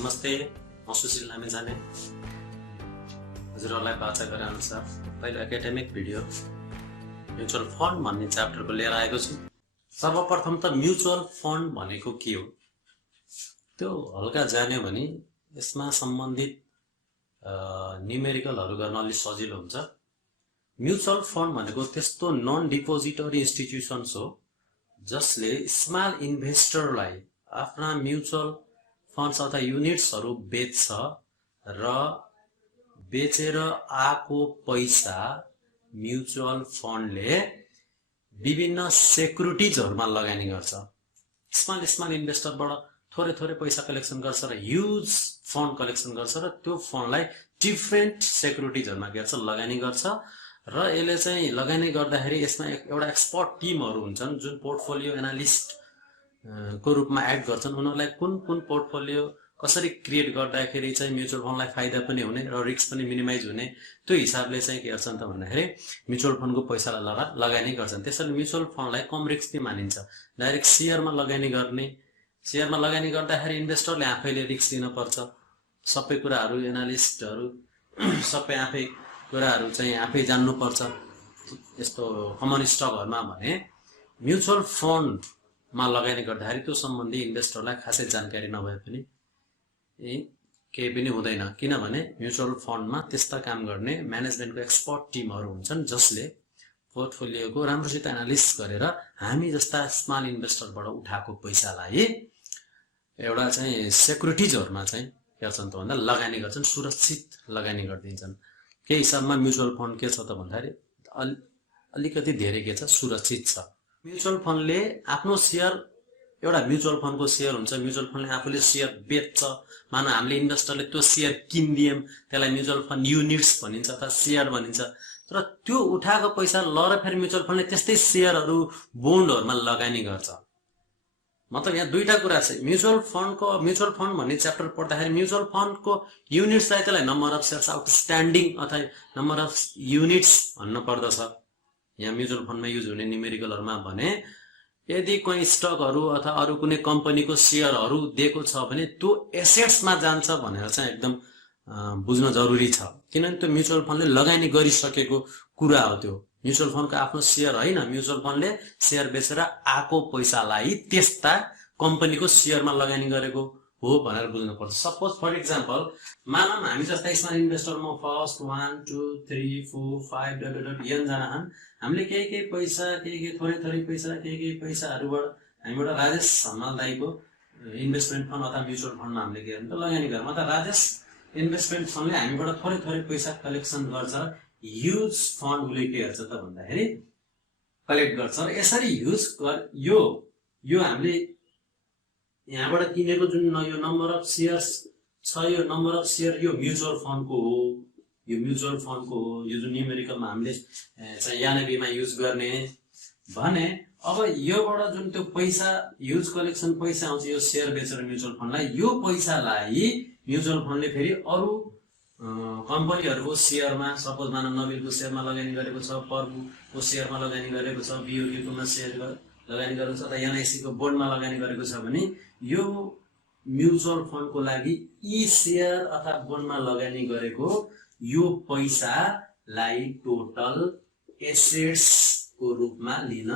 नमस्ते, म सुशील लामिछाने। हजुरहरूलाई बाचा गरे अनुसार पहिलो एकाडेमिक भिडियो म्युचुअल फन्ड भन्ने च्याप्टरको लिएर आएको छु। सर्वप्रथम त म्युचुअल फन्ड भनेको के हो त्यो हल्का जान्यो भने यसमा सम्बन्धित न्युमेरिकलहरू गर्न अलि सजिलो हुन्छ। म्युचुअल फन्ड भनेको त्यस्तो नन डिपोजिटरी इन्स्टिट्युसन्स हो जसले स्मल इन्भेस्टरलाई आफ्ना म्युचुअल फन्ड्स अथवा युनिट्सहरू बेच्छ र बेचेर आएको पैसा म्युचुअल फन्डले विभिन्न सेक्युरिटिजहरुमा लगानी गर्छ। स्मल इन्भेस्टरबाट थोरै पैसा कलेक्सन गर्छ र ह्युज फन्ड कलेक्सन गर्छ र त्यो फन्डलाई डिफरेन्ट सेक्युरिटिजहरुमा लगानी गर्छ र यसले चाहिँ लगानी गर्दाखेरि यसमा एउटा एक्सपर्ट टिमहरु हुन्छन् जुन पोर्टफोलियो एनालिस्ट को रूपमा एड गर्छन्। उनीहरुलाई कुन पोर्टफोलियो कसरी क्रिएट गर्दाखेरि चाहिँ म्युचुअल फन्डलाई फाइदा पनि हुने र रिस्क पनि मिनिमाइज हुने त्यो हिसाबले चाहिँ के गर्छन् त भन्दाखेरि म्युचुअल फन्डको पैसालाई लगानी गर्छन्। त्यसैले म्युचुअल फन्डलाई कम रिस्की मानिन्छ। डाइरेक्ट शेयरमा लगानी गर्ने, शेयरमा लगानी गर्दाखेरि इन्भेस्टरले आफैले रिस्क लिन पर्छ। सबै कुराहरु एनालिस्टहरु सबै आफै कुराहरु चाहिँ आफै जान्नु पर्छ। यस्तो कमन स्टकहरुमा भने म्युचुअल फन्ड मा लगानी गर्दाखेरि त्यो सम्बन्धी इन्भेस्टरलाई खासै जानकारी नभए पनि केही पनि हुँदैन, किनभने म्युचुअल फन्डमा त्यस्ता काम गर्ने म्यानेजमेन्टको एक्सपर्ट टिमहरु हुन्छन् जसले पोर्टफोलियोको राम्रोसित एनालिसिस गरेर हामी जस्ता स्मल इन्भेस्टरबाट उठाएको पैसालाई एउटा चाहिँ सेक्युरिटिजहरुमा चाहिँ गर्छन् त भन्दा लगानी गर्छन्, सुरक्षित लगानी गर्दिन्छन्। के हिसाबमा म्युचुअल फन्ड के छ त भन्दाखेरि अलिकति धेरै के छ, सुरक्षित छ। म्युचुअल फन्डले आफ्नो शेयर, एउटा म्युचुअल फन्डको शेयर हुन्छ, म्युचुअल फन्डले आफूले शेयर बेच्छ। मानौ हामीले इन्भेस्टरले त्यो शेयर किन्दियौं, त्यसलाई म्युचुअल फन्ड युनिट्स भनिन्छ अथवा शेयर भनिन्छ। तर त्यो उठाएको पैसा लर फेरि म्युचुअल फन्डले त्यस्तै शेयरहरु बोन्डहरुमा लगानी गर्छ। मतलब यहाँ दुईटा कुरा छ। म्युचुअल फन्ड भन्ने च्याप्टर पढ्दाखेरि म्युचुअल फन्डको युनिट्सलाई त्यसलाई नम्बर अफ शेयर्स आउटस्ट्यान्डिङ अथवा नम्बर अफ युनिट्स भन्नु पर्दछ। यहाँ म्युचुअल फन्डमा युज हुने न्युमेरिकलहरुमा भने यदि कुनै स्टकहरु अथवा अरु कुनै कम्पनीको शेयरहरु दिएको छ भने त्यो एसेट्समा जान्छ भनेर चाहिँ एकदम बुझ्न जरुरी छ। किनभने त्यो म्युचुअल फन्डले लगानी गरिसकेको कुरा हो। त्यो म्युचुअल फन्डको आफ्नो शेयर हैन, म्युचुअल फन्डले शेयर बेचेर आएको पैसालाई त्यस्ता कम्पनीको शेयरमा लगानी गरेको हो भनेर बुझ्नु पर्छ। सपोज फर एक्जाम्पल मानौं हामी जस्ता स्मल इन्भेस्टरमा फर्स्ट 1 2 3 4 5 n जना छन्। हामीले केही पैसा, केही थोरै पैसा, केही पैसाहरुबाट हामीबाट राजेश हमाल दाइको इन्भेस्टमेन्ट फन्ड अथवा म्युचुअल फन्डमा हामीले के गर्नु लगानी गर्छौँ। मतलब राजेश इन्भेस्टमेन्ट फन्डले हामीबाट थोरै पैसा कलेक्सन गर्छ। ह्युज फन्ड उले के गर्छ त भन्दाखेरि कलेक्ट गर्छ र यसरी ह्युज यो हामीले यहाँबाट किनेको जुन यो नम्बर अफ शेयर्स छ, यो नम्बर अफ शेयर यो म्युचुअल फन्डको हो। यो म्युचुअल फन्डको हो। यो जुन न्युमेरिकलमा हामीले चाहिँ यानबीमा युज गर्ने भने अब योबाट जुन त्यो पैसा ह्युज कलेक्सन पैसा आउँछ यो शेयर बेचेर म्युचुअल फन्डलाई, यो पैसालाई म्युचुअल फन्डले फेरि अरु कम्पनीहरुको शेयरमा, सपोज मानव नबिलको शेयरमा लगानी गरेको छ, पर्बुको शेयरमा लगानी गरेको छ, बिओडीकोमा शेयर लगानी गरेको छ, अथवा एनआईसी को बोर्डमा लगानी गरेको छ भने यो म्युचुअल फन्डको लागि ई शेयर अथवा बोन्डमा लगानी गरेको यो पैसालाई टोटल एसेट्स को रूपमा लिन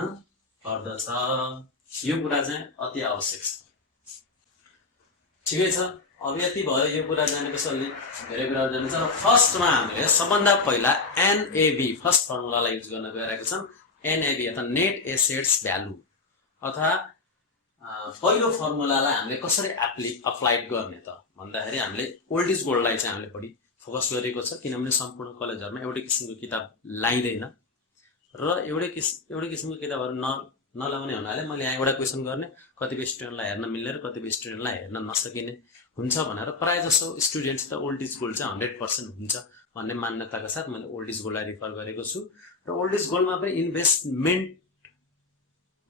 पर्दछ। यो कुरा चाहिँ अति आवश्यक छ। ठिकै छ। अब यति भयो, यो कुरा जानेपछि अलि धेरै कुरा जानिन्छ। र फर्स्टमा हामीले सबभन्दा पहिला एनएबी फर्स्ट फर्मुलालाई युज गर्न गइरहेको छौं। एनएबी अथवा नेट एसेट्स भ्यालु अथवा पहिलो फर्मुलालाई हामीले कसरी अप्लाई गर्ने त भन्दाखेरि हामीले ओल्ड इज गोल्डलाई चाहिँ हामीले बढी फोकस गरेको छ। किनभने सम्पूर्ण कलेजहरुमा एउटै किसिमको किताब लाइदैन र एउटै किसिमको किताबहरु नलाउने हुनाले मैले यहाँ एउटा क्वेशन गर्ने, कतिपय स्टुडेन्टलाई हेर्न मिल्ने र कतिपय स्टुडेन्टलाई हेर्न नसकिने हुन्छ भनेर प्राय जसो स्टुडेन्ट्स त ओल्ड इज गोल्ड चाहिँ 100% हुन्छ भन्ने मान्यताका साथ मैले ओल्ड इज गोल्डलाई रिफर गरेको छु। र ओल्ड इज गोल्डमा पनि इन्भेस्टमेन्ट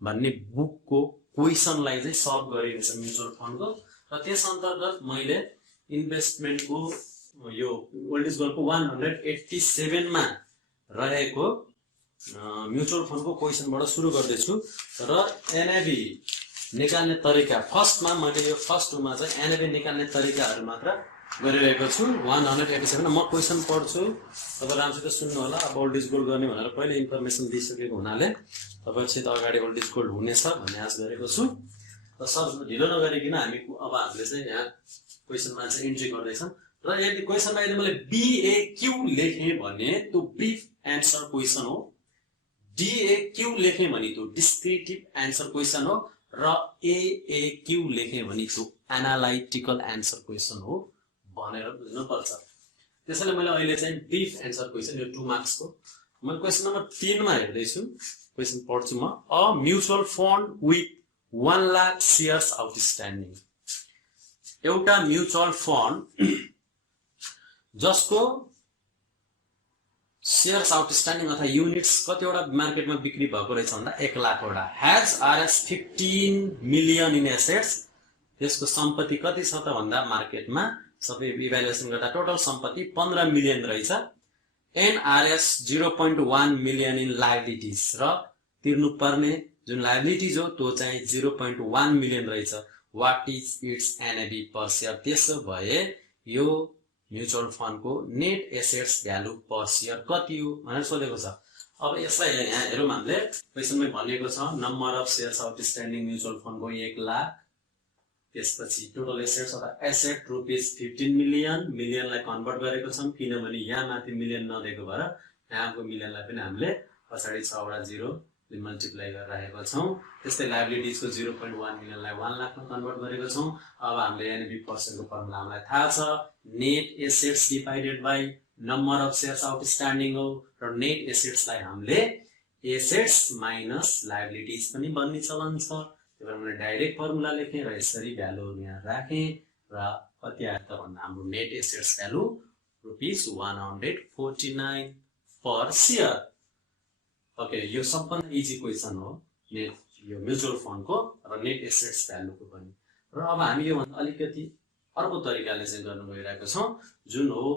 भन्ने बुकको क्वेशनलाई चाहिँ सल्भ गरेको छ म्युचुअल फन्डको। र त्यस अन्तर्गत मैले इन्भेस्टमेन्टको यो ओल्ड इज गोल्डको 187 मा रहेको म्युचुअल फन्डको क्वेशनबाट सुरु गर्दैछु। र एनएबी निकाल्ने तरिका फर्स्टमा मैले यो फर्स्टमा चाहिँ एनएबी निकाल्ने तरिकाहरू मात्र गरिरहेको छु 187 म क्वेशन पढ्छु तपाईं राम्रोसित सुन्नु होला अब ओल्ड इज गोल्ड गर्ने भनेर पहिले इन्फर्मेसन दिइसकेको हुनाले तपाईहरुसित अगाडि ओल्ड इज गोल्ड हुनेछ भन्ने आश गरेको छु र सब ढिलो नगरिकिन अब हामीले चाहिँ यहाँ क्वेशनमा चाहिँ इन्ट्री गर्दै छौं र यदि क्वेशनमा यदि मैले बीएक्यू लेखे भने त्यो ब्रीफ एन्सर क्वेशन हो डीएक्यू लेखे भने त्यो डिस्क्रिप्टिभ एन्सर क्वेशन हो र एएक्यू लेखे भने त्यो एनालाइटिकल एन्सर क्वेशन हो भनेर बुझ्नु पर्छ त्यसैले मैले अहिले चाहिँ ब्रीफ एन्सर क्वेशन यो 2 मार्क्स को म क्वेशन नम्बर 3 मा हेर्दै छु क्वेशन पढ्छु म a mutual fund with 1 lakh shares outstanding एउटा म्युचुअल फन्ड जसको शेयर्स आउटस्ट्यान्डिङ अथवा युनिट्स कतिवटा मार्केटमा बिक्री भएको रहेछ भन्दा 1 लाख वटा has RS 15 million in assets त्यसको सम्पत्ति कति छ त भन्दा मार्केटमा सबै इभ्यालुएसन गर्दा टोटल सम्पत्ति 15 मिलियन रहेछ एनआरएस 0.1 मिलियन इन लायबिलिटीज र तिर्नु पर्ने जुन लायबिलिटीज हो त्यो चाहिँ 0.1 मिलियन रहेछ what is it's NAB per share त्यसो भए यो म्युचुअल फन्ड को नेट एसेट्स भ्यालु पर शेयर कति हो भनेर सोधेको छ अब यसलाई यहाँ हेरौँ हामीले क्वेशनमै भनेको छ number of shares outstanding mutual fund को 1 लाख त्यसपछि टोटल एसेट्स अथवा एसेट रुपीस 15 मिलियन मिलियनलाई कन्भर्ट गरेको छौं किनभने यहाँ माथि मिलियन नदिएको भएर यहाँको मिलियनलाई पनि हामीले पछाडी 6 वटा 0 ले मल्टिप्लाई गरेर राखेको छौं त्यस्तै लायबिलिटीज को 0.1 मिलियनलाई 1 लाख मा कन्भर्ट गरेको छौं अब हामीले एनएबी पर्सेन्ट को फर्मुला हामीलाई थाहा छ net assets divided by number of shares outstanding हो र नेट एसेट्स लाई हामीले एसेट्स माइनस लायबिलिटीज पनि भन्ने चलन छ त्यसैले मैले डाइरेक्ट फर्मुला लेखे र यसरी भ्यालु यहाँ राखे र कति आयो त भन्दा हाम्रो नेट एसेट्स भ्यालु रुपीस 149 पर शेयर ओके यो सबभन्दा इजी क्वेशन हो नेट यो म्युचुअल फन्ड को र नेट एसेट्स भ्यालु को पनि र अब हामी यो भन्दा अलिकति अर्को तरिकाले चाहिँ गर्न गइरहेको छौं जुन हो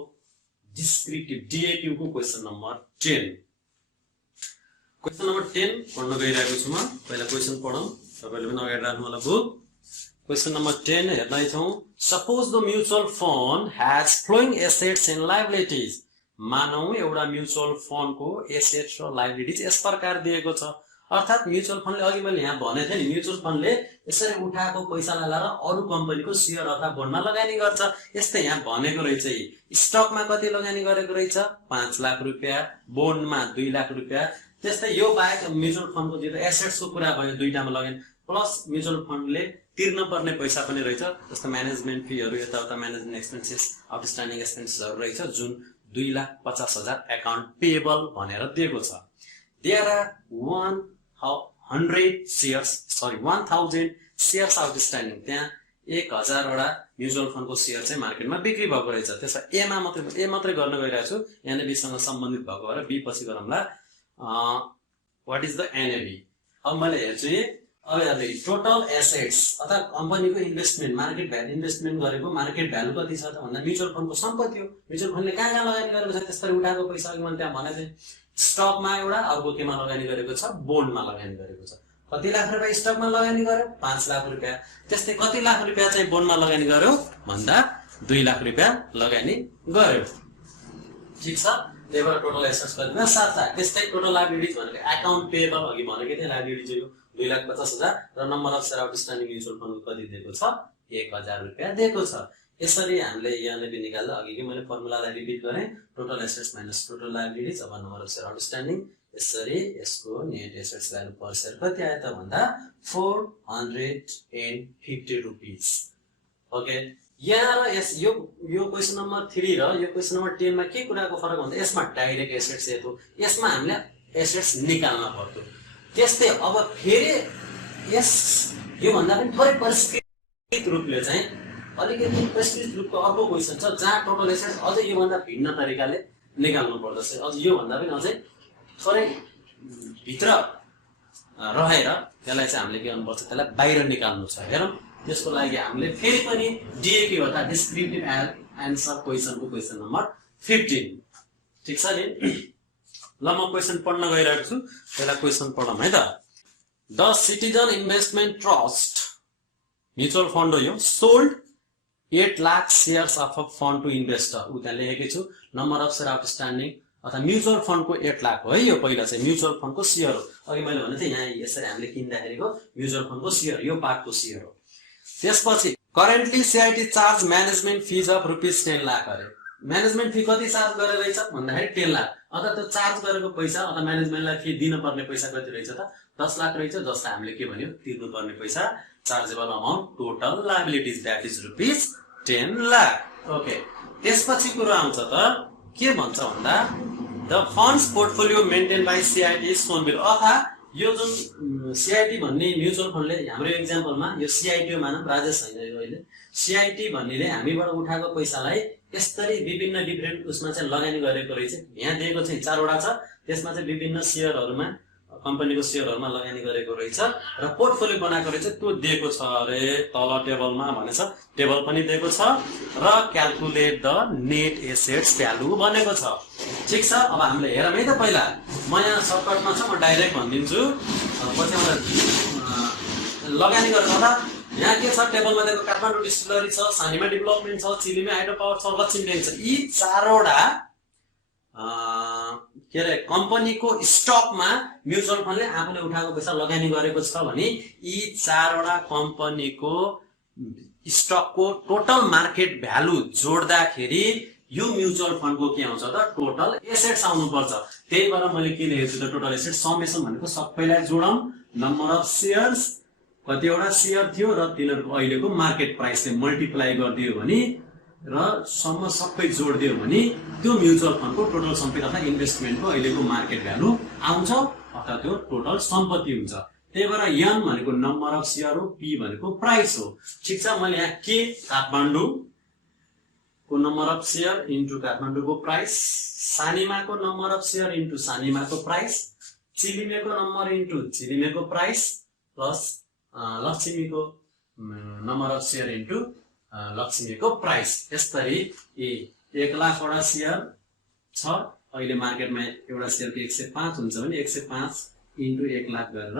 डिस्क्रिप्टिभ डीएक्यू को क्वेशन नम्बर 10 क्वेशन नम्बर 10 पढ्न गइरहेको छु म पहिला क्वेशन पढौं तपाईले पनि अगाडि राख्नु होला बुक क्वेशन नम्बर 10 हेर्दै छौं suppose the mutual fund has flowing assets and liabilities मानौ एउटा म्युचुअल फन्ड को एसेट्स र लायबिलिटीज यस प्रकार दिएको छ अर्थात म्युचुअल फन्डले अघि मैले यहाँ भनेथे नि म्युचुअल फन्डले यसरी उठाएको पैसालाई लाएर अरु कम्पनीको शेयर अथवा बन्डमा लगानी गर्छ यस्तै यहाँ भनेको रहेछ स्टकमा कति लगानी गरेको रहेछ 5 लाख रुपैयाँ बोन्डमा 2 लाख रुपैयाँ त्यस्तै यो बाहेक म्युचुअल फन्डको जो एसेट्स को कुरा भयो दुईटामा लगानी प्लस म्युचुअल फन्डले तिर्न पर्ने पैसा पनि रहेछ जस्तो म्यानेजमेन्ट फीहरु यताउता म्यानेजमेन्ट एक्सपेन्सेस आउटस्ट्यान्डिङ एक्सपेन्सेसहरु रहेछ जुन 2,50,000 अकाउन्ट पेएबल भनेर दिएको छ देयर आर 1000 शेयर्स आउटस्ट्यान्डिङ त्यहाँ 1000 वटा म्युचुअल फन्डको शेयर चाहिँ मार्केटमा बिक्री भएको रहेछ त्यसमा ए मात्रै गर्न गइरहेको छु एनएबी सँग सम्बन्धित भएको भएर बी पछि गरौँला व्हाट इज द एनएबी अब मैले हेर्छु अब हेर्दै टोटल एसेट्स अथवा कम्पनीको इन्भेस्टमेन्ट मार्केट भ्यालु इन्भेस्टमेन्ट गरेको मार्केट भ्यालु कति छ त भन्दा म्युचुअल फन्डको सम्पत्ति हो म्युचुअल फन्डले कहाँ लगानी गरेको छ त्यसरी उठाएको पैसा अघि मैले त्यहाँ भनेथे स्टकमा एउटा अर्को केमा लगानी गरेको छ बोन्डमा लगानी गरेको छ कति लाख रुपैयाँ स्टकमा लगानी गर्यो 5 लाख रुपैयाँ त्यस्तै कति लाख रुपैयाँ चाहिँ बोन्डमा लगानी गर्यो भन्दा 2 लाख रुपैयाँ लगानी गर्यो ठीक छ त्यही भएर टोटल एसेट्स कति 7 लाख त्यस्तै टोटल लायबिलिटीज भनेको अकाउन्ट पेएबल अघि भनेको थिएँ लायबिलिटी हो 2,50,000 र number of share outstanding mutual fund कति दिएको छ 1000 रुपैयाँ दिएको छ यसरी हामीले यहाँ पनि निकाल्दा अघि मैले फर्मुलालाई रिपिट गरे total assets minus total liabilities अब नम्बर अफ शेयर आउटस्ट्यान्डिङ यसरी यसको नेट एसेट्स भ्यालु पर शेयर कति आयो त भन्दा 450 रुपीस ओके यहाँ र यस यो क्वेशन नम्बर 3 र यो क्वेशन नम्बर 10 मा के कुराको फरक हुन्छ यसमा डाइरेक्ट एसेट्स हेर्नु यसमा हामीले एसेट्स निकाल्न पर्छ त्यस्तै अब फेरि यस यो भन्दा पनि थोरै परिष्कृत रूपले चाहिँ अलिकति परिष्कृत रूपको अर्को क्वेशन छ जहाँ टोटल एसेट्स अझै यो भन्दा भिन्न तरिकाले निकाल्नु पर्दछ अझ यो भन्दा पनि अझै थोरै भित्र रहेर त्यसलाई चाहिँ हामीले के गर्नुपर्छ त्यसलाई बाहिर निकाल्नु छ हेरौँ त्यसको लागि हामीले फेरि पनि डीएक्यू अथवा डिस्क्रिप्टिभ एन्सर क्वेशनको क्वेशन नम्बर 15 ठीक छ नि ल म क्वेशन पढ्न गइरहेको छु पहिला क्वेशन पढौँ है त the citizen investment trust mutual fund हो यो sold 8 lakh shares of a fund to investor उ त्यहाँ लेखेकै छु नम्बर अफ शेयर आउटस्ट्यान्डिङ अथवा म्युचुअल फन्डको 8 लाख हो है यो पहिला चाहिँ म्युचुअल फन्डको शेयर हो अघि मैले भने थिएँ यहाँ यसरी हामीले किन्दाखेरिको म्युचुअल फन्डको शेयर यो पार्टको शेयर हो त्यसपछि currently CIT charge management fees of ₹10 lakh अरे म्यानेजमेन्ट फी कति चार्ज गरेर रहेछ भन्दाखेरि 10 लाख अथवा त्यो चार्ज गरेको पैसा अथवा म्यानेजमेन्टलाई फी दिनुपर्ने पैसा कति रहेछ त 10 लाख रहेछ जसलाई हामीले के भन्यो तिर्नुपर्ने पैसा chargeable amount total liabilities that is ₹10 lakh okay त्यसपछि कुरो आउँछ त के भन्छ भन्दा the funds portfolio maintain by CIT सोन बिलो अथवा यो जुन सीआईटी भन्ने म्युचुअल फन्डले हाम्रो एक्जाम्पलमा यो सीआईटी मानौँ राजेश हैन यो अहिले सीआईटी भन्नेले हामीबाट उठाएको पैसालाई यसरी विभिन्न डिफरेन्ट उसमा चाहिँ लगानी गरेको रहेछ यहाँ दिएको चाहिँ 4 वटा छ त्यसमा चाहिँ विभिन्न शेयरहरुमा कम्पनीको शेयरहरुमा लगानी गरेको रहेछ र पोर्टफोलियो बनाएको रहेछ त्यो दिएको छ अरे तल टेबलमा भनेछ टेबल पनि दिएको छ र calculate the net assets value बनेको छ ठीक छ अब हामीले हेरौँ है त पहिला म यहाँ सर्टकटमा छ म डाइरेक्ट भनिदिन्छु पछि मलाई लगानी गरेको था यहाँ के छ टेबलमा दिएको काठमाडौँ डिस्टिलरी छ सानीमा डेभलपमेन्ट छ चिलीमा हाइड्रो पावर छ लक्ष्मी ब्याङ्क छ यी 4 वटा के रे कम्पनीको स्टकमा म्युचुअल फन्डले आफूले उठाएको पैसा लगानी गरेको छ भने यी 4 वटा कम्पनीको स्टकको टोटल मार्केट भ्यालु जोड्दाखेरि यो म्युचुअल फन्डको के आउँछ त टोटल एसेट्स आउनु पर्छ त्यही भएर मैले के लेखेको छु त टोटल एसेट्स समेसन भनेको सबैलाई जोडौं नम्बर अफ शेयर्स कतिवटा शेयर थियो र तिनीहरुको अहिलेको मार्केट प्राइसले मल्टिप्लाई गरिदियो भने र सबै जोड्दियो भने त्यो म्युचुअल फन्डको टोटल सम्पत्ति अथवा इन्भेस्टमेन्टको अहिलेको मार्केट भ्यालु आउँछ अथवा त्यो टोटल सम्पत्ति हुन्छ त्यही भएर एन भनेको नम्बर अफ शेयर हो पी भनेको प्राइस हो ठीक छ मैले यहाँ के काठमाडौँको नम्बर अफ शेयर इन्टु काठमाडौँको प्राइस सानीमाको नम्बर अफ शेयर इन्टु सानीमाको प्राइस चिलिमेको नम्बर इन्टु चिलिमेको प्राइस प्लस लक्ष्मीको नम्बर अफ शेयर इन्टु लक्ष्मीको प्राइस यसरी 1 लाख वटा शेयर छ अहिले मार्केटमा एउटा शेयरको 105 हुन्छ भने 105 इन्टु 1 लाख गरेर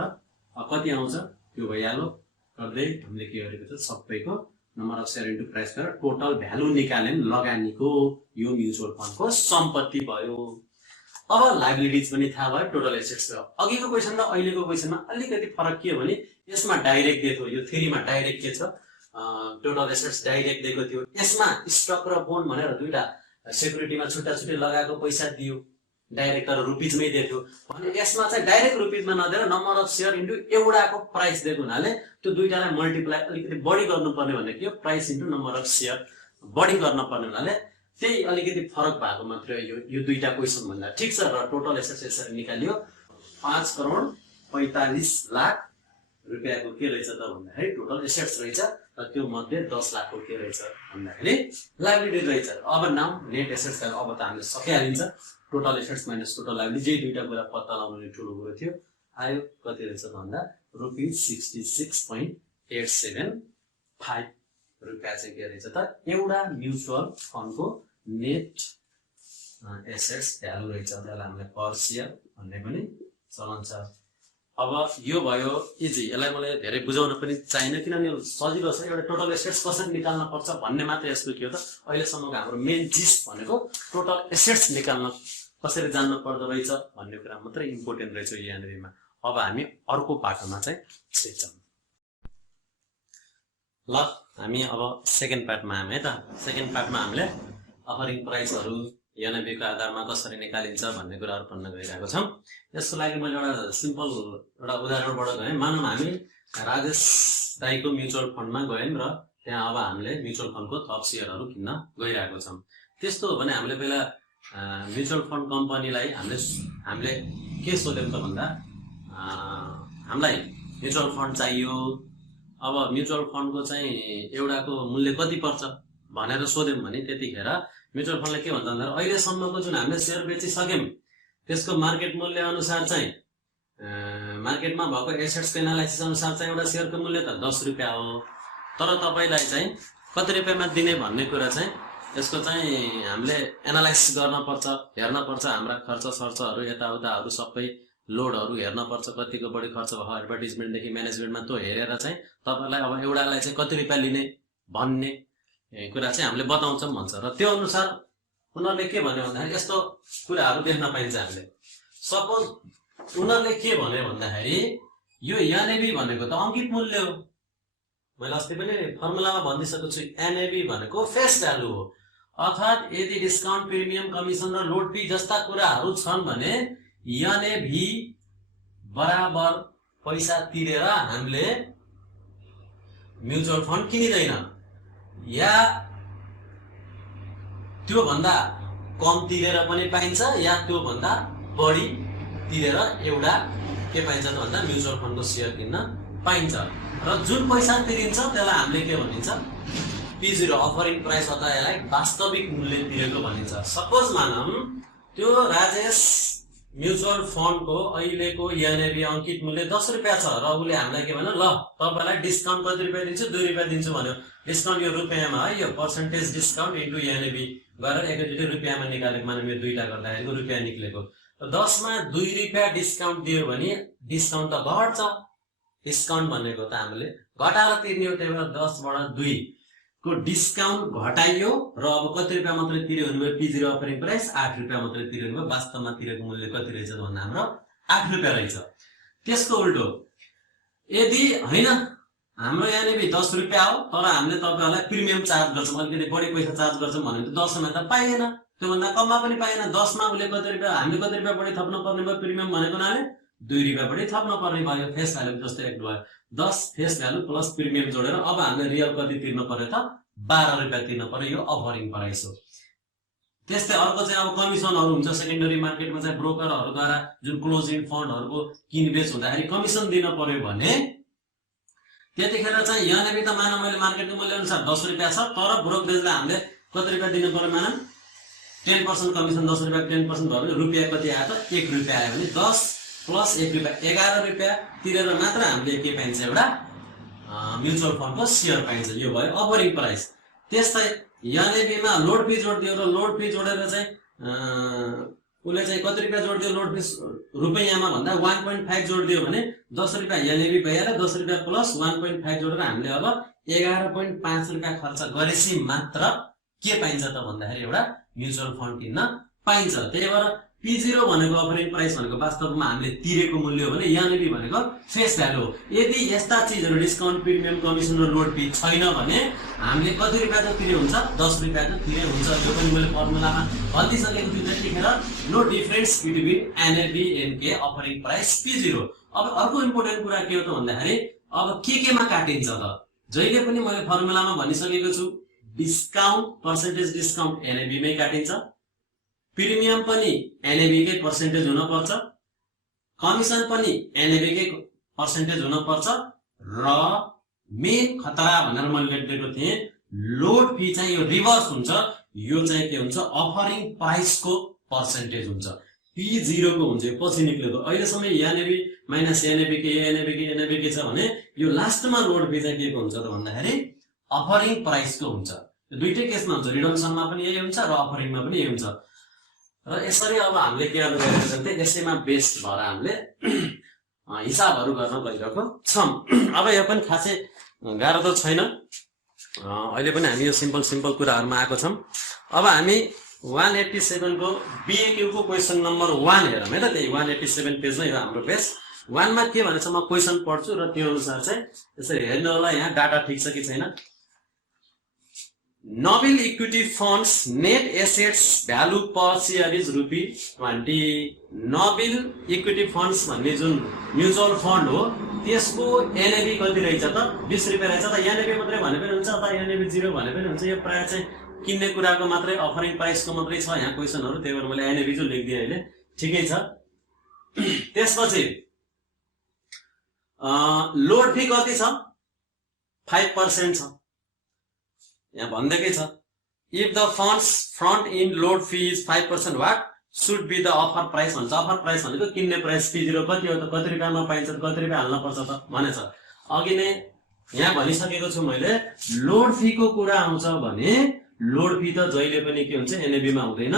कति आउँछ त्यो भइहाल्यो गर्दै हामीले के गरेको छ सबैको number of share into price गरेर टोटल भ्यालु निकाल्यौं लगानीको यो म्युचुअल फन्डको सम्पत्ति भयो अब लायबिलिटीज पनि थाहा भयो टोटल एसेट्स भयो अघिको क्वेशन र अहिलेको क्वेशनमा अलिकति फरक के हो भने यसमा डाइरेक्ट दिएको यो थ्योरीमा डाइरेक्ट के छ टोटल एसेट्स डाइरेक्ट दिएको थियो यसमा स्टक र बोन्ड भनेर दुईटा सेक्युरिटीमा छुट्टा छुट्टै लगाएको पैसा दियो डाइरेक्ट तर रुपीजमै दिएको भने यसमा चाहिँ डाइरेक्ट रुपीजमा नदिएर नम्बर अफ शेयर इन्टु एउटाको प्राइस दिएको हुनाले त्यो दुईटालाई मल्टिप्लाई अलिकति बढी गर्नुपर्ने भने के price into number of share बढी गर्नुपर्ने हुनाले त्यही अलिकति फरक भएको मात्र यो दुईटा क्वेशन भन्दा ठीक छ र टोटल एसेट्स यसरी निकालियो 5 करोड 45 लाख रुपैयाँको के रहेछ त भन्दाखेरि टोटल एसेट्स रहेछ र त्यो मध्ये 10 लाखको के रहेछ भन्दाखेरि लायबिलिटी रहेछ अब नाउ नेट एसेट्स अब त हामीले सकिहालिन्छ total assets minus total liability जे दुईटा कुरा पत्ता लगाउनु ठुलो कुरो थियो आयो कति रहेछ भन्दा ₹66.875 रुपैयाँ चाहिँ के रहेछ त एउटा म्युचुअल फन्डको नेट एसेट्स भ्यालु रहेछ त्यसलाई हामीले पर शेयर भन्ने पनि चलन छ अब यो भयो इजी यसलाई मलाई धेरै बुझाउन पनि चाहिन किनभने सजिलो छ एउटा टोटल एसेट्स कसरी निकाल्न पर्छ भन्ने मात्र यसको के हो त अहिलेसम्मको हाम्रो मेन जिस भनेको टोटल एसेट्स निकाल्न कसरी जान्न पर्दो रहेछ भन्ने कुरा मात्र इम्पोर्टेन्ट रहेछ यहाँनिरमा अब हामी अर्को पाटोमा चाहिँ छिर्छौं ल हामी अब सेकेन्ड पार्टमा आयौं है त सेकेन्ड पार्टमा हामीले अफरिङ प्राइसहरु एनएबीको आधारमा कसरी निकालिन्छ भन्ने कुराहरु पढ्न गइरहेको छौं यसको लागि मैले एउटा सिम्पल एउटा उदाहरणबाट गएँ मानौं हामी राजेश दाइको म्युचुअल फन्डमा गयौं र त्यहाँ अब हामीले म्युचुअल फन्डको थप शेयरहरु किन्न गइरहेको छौं त्यस्तो हो भने हामीले पहिला म्युचुअल फन्ड कम्पनीलाई हामीले के सोध्यौं त भन्दा हामीलाई म्युचुअल फन्ड चाहियो अब म्युचुअल फन्डको चाहिँ एउटाको मूल्य कति पर्छ भनेर सोध्यौं भने त्यतिखेर म्युचुअल फन्डले के भन्छ भन्दा अहिलेसम्मको जुन हामीले शेयर बेचिसक्यौं त्यसको मार्केट मूल्य अनुसार चाहिँ मार्केटमा भएको एसेट्सको एनालाइसिस अनुसार चाहिँ एउटा शेयरको मूल्य त 10 रुपैयाँ हो तर तपाईलाई चाहिँ कति रुपैयाँमा दिने भन्ने कुरा चाहिँ यसको चाहिँ हामीले एनालाइसिस गर्न पर्छ हेर्न पर्छ हाम्रा खर्च सर्चहरु यताउताहरु सबै लोडहरू हेर्न पर्छ, कतिको बढी खर्च भयो एडभर्टिजमेन्टदेखि म्यानेजमेन्टमा, त्यो हेरेर चाहिँ तपाईँलाई अब एउटालाई चाहिँ कति रुपियाँ लिने भन्ने कुरा चाहिँ हामीले बताउँछौँ भन्छ। र त्यो अनुसार उनीहरूले के भन्यो भन्दाखेरि यस्तो कुराहरू देख्न पाइन्छ हामीले। सपोज उनीहरूले के भन्यो भन्दाखेरि यो एनएबी भनेको त अङ्कित मूल्य हो। मैले अस्ति पनि फर्मुलामा भनिदिइसकेको छु, एनएबी भनेको फेस भ्यालु हो। अर्थात् यदि डिस्काउन्ट, प्रिमियम, कमिसन र लोड फी जस्ता कुराहरू छन् भने एनएबी बराबर पैसा तिरेर हामीले म्युचुअल फन्ड किनिदैन, या त्यो भन्दा कम तिरेर पनि पाइन्छ या त्यो भन्दा बढी तिरेर एउटा के पाइन्छ त भन्दा म्युचुअल फन्डको सेयर किन्न पाइन्छ। र जुन पैसा तिरिन्छ त्यसलाई हामीले के भनिन्छ, P0 अफरिङ प्राइस अथवा यसलाई वास्तविक मूल्य तिरेको भनिन्छ। सपोज मानौँ त्यो राजेश म्युचुअल फन्डको अहिलेको एनएबी अङ्कित मूल्य 10 रुपियाँ छ र उसले हामीलाई के भन्यो, ल तपाईँलाई डिस्काउन्ट कति रुपियाँ दिन्छु, 2 रुपियाँ दिन्छु भन्यो। डिस्काउन्ट यो रुपियाँमा है, यो पर्सेन्टेज डिस्काउन्ट इन्टु एनएबी गरेर एकैचोटि रुपियाँमा निकालेको, मानौँ यो दुईटा गर्दाखेरिको रुपियाँ निक्लेको। 10 मा 2 रुपियाँ डिस्काउन्ट दियो भने डिस्काउन्ट त घट्छ। डिस्काउन्ट भनेको त हामीले घटाएर तिर्ने हो, त्यही भएर 10 बाट 2 को डिस्काउन्ट घटाइयो र अब कति रुपियाँ मात्रै तिर्यो भने P0 अफरिङ प्राइस 8 रुपियाँ मात्रै तिर्यो भने वास्तवमा तिरेको मूल्य कति रहेछ भन्दा हाम्रो 8 रुपियाँ रहेछ। त्यसको उल्टो यदि होइन हाम्रो एनएबी 10 रुपियाँ हो तर हामीले तपाईँहरूलाई प्रिमियम चार्ज गर्छौँ, अलिकति बढी पैसा चार्ज गर्छौँ भने 10 मा त पाइएन, त्योभन्दा कममा पनि पाइएन। 10 मा उसले कति रुपियाँ, हामीले कति रुपियाँ बढी थप्नु पर्ने भयो, प्रिमियम भनेको नाले 2 रुपियाँ बढी थप्नु पर्ने भयो। फेस भ्यालु जस्तै एक भयो, 10 फेस भ्यालु प्लस प्रिमियम जोडेर अब हामीले रियल कति तिर्नु पर्यो त 12 रुपियाँ तिर्नु पर्यो। यो अफरिङ प्राइस हो। त्यस्तै अर्को चाहिँ अब कमिसनहरू हुन्छ। सेकेन्डरी मार्केटमा चाहिँ ब्रोकरहरूद्वारा जुन क्लोजिङ फन्डहरूको किनबेच हुँदाखेरि कमिसन दिन पर्यो भने त्यतिखेर चाहिँ एनएबी त मानौँ मैले मार्केटको मूल्य अनुसार 10 रुपियाँ छ, तर ब्रोकरेजले हामीले कति रुपियाँ दिनु पर्यो, मानौँ 10% कमिसन, 10 रुपियाँ 10% भयो भने रुपियाँ कति आयो त 1 रुपियाँ आयो भने 10 प्लस 1 रुपियाँ 11 रुपियाँ तिरेर मात्र हामीले के पाइन्छ, एउटा म्युचुअल फन्डको सेयर पाइन्छ। यो भयो अफरिङ प्राइस। त्यस्तै एनएबीमा लोड फी जोडिदियो र लोड फी जोडेर चाहिँ उसले चाहिँ कति रुपियाँ जोडिदियो, लोड फी रुपियाँमा भन्दा 1.5 जोडिदियो भने 10 रुपियाँ एनएबी भइहाल्यो। 10 रुपियाँ प्लस 1.5 जोडेर हामीले अब 11.5 रुपियाँ खर्च गरेपछि मात्र के पाइन्छ त भन्दाखेरि एउटा म्युचुअल फन्ड किन्न पाइन्छ। त्यही भएर P0 भनेको अफरिङ प्राइस भनेको वास्तवमा हामीले तिरेको मूल्य हो भने एनएबी भनेको फेस भ्यालु हो। यदि यस्ता चिजहरू डिस्काउन्ट, प्रिमियम, कमिसन र लोड फी छैन भने हामीले कति रुपियाँ त तिरे हुन्छ, 10 रुपियाँ त तिरे हुन्छ। यो पनि मैले फर्मुलामा भनिदिइसकेको छु। त्यतिखेर no difference between NAV and के अफरिङ प्राइस P0। अब अर्को इम्पोर्टेन्ट कुरा के हो त भन्दाखेरि अब केमा काटिन्छ त, जहिले पनि मैले फर्मुलामा भनिसकेको छु, डिस्काउन्ट पर्सेन्टेज डिस्काउन्ट एनएबी मै काटिन्छ, प्रिमियम पनि एनएबी कै पर्सेन्टेज हुन पर्छ, कमिसन पनि एनएबी कै पर्सेन्टेज हुन पर्छ, र मेन खतरा भनेर मैले लेखिदिएको थिएँ लोड फी चाहिँ यो रिभर्स हुन्छ। यो चाहिँ के हुन्छ, अफरिङ प्राइसको पर्सेन्टेज हुन्छ। P0 को हुन्छ पछि निक्लेको। अहिलेसम्म एनएबी माइनस एनएबी के छ भने यो लास्टमा लोड फी चाहिँ के को हुन्छ त भन्दाखेरि अफरिङ प्राइसको हुन्छ। दुईटै केसमा हुन्छ, रिडम्सनमा पनि यही हुन्छ र अफरिङमा पनि यही हुन्छ। र यसरी अब हामीले के गर्नु गइरहेको छ भने यसैमा बेस्ड भएर हामीले हिसाबहरू गर्न गइरहेको छौँ। अब यो पनि खासै गाह्रो त छैन, अहिले पनि हामी यो सिम्पल कुराहरूमा आएको छौँ। अब हामी 187 को BAQ को क्वेसन नम्बर 1 हेरौँ है त। त्यही 187 पेजमा यो हाम्रो पेज 1 मा के भनेछ म क्वेसन पढ्छु र त्यो अनुसार चाहिँ यसरी हेर्नु होला यहाँ डाटा ठिक छ कि छैन। Novel equity funds net assets value per share is ₹20. Novel equity funds भन्ने जुन म्युचुअल फन्ड हो त्यसको एनएबी कति रहेछ त 20 रुपियाँ रहेछ। त एनएबी मात्रै भने पनि हुन्छ अथवा एनएबी 0 भने पनि हुन्छ। यो प्राय चाहिँ किन्ने कुराको मात्रै अफरिङ प्राइसको मात्रै छ यहाँ क्वेसनहरु, त्यही भएर मैले एनएबी जो लेखिदिएँ अहिले ठिकै छ। त्यसपछि लोड फी कति छ 5% छ यहाँ भन्दैकै छ। If the funds front in load fee is 5% what should be the offer price भन्छ। अफर प्राइस भनेको किन्ने प्राइस P0 कति हो त, कति रुपियाँमा पाइन्छ, कति रुपियाँ हाल्न पर्छ त भनेछ। अघि नै यहाँ भनिसकेको छु मैले लोड फी को कुरा आउँछ भने लोड फी त जहिले पनि के हुन्छ एनएबी मा हुँदैन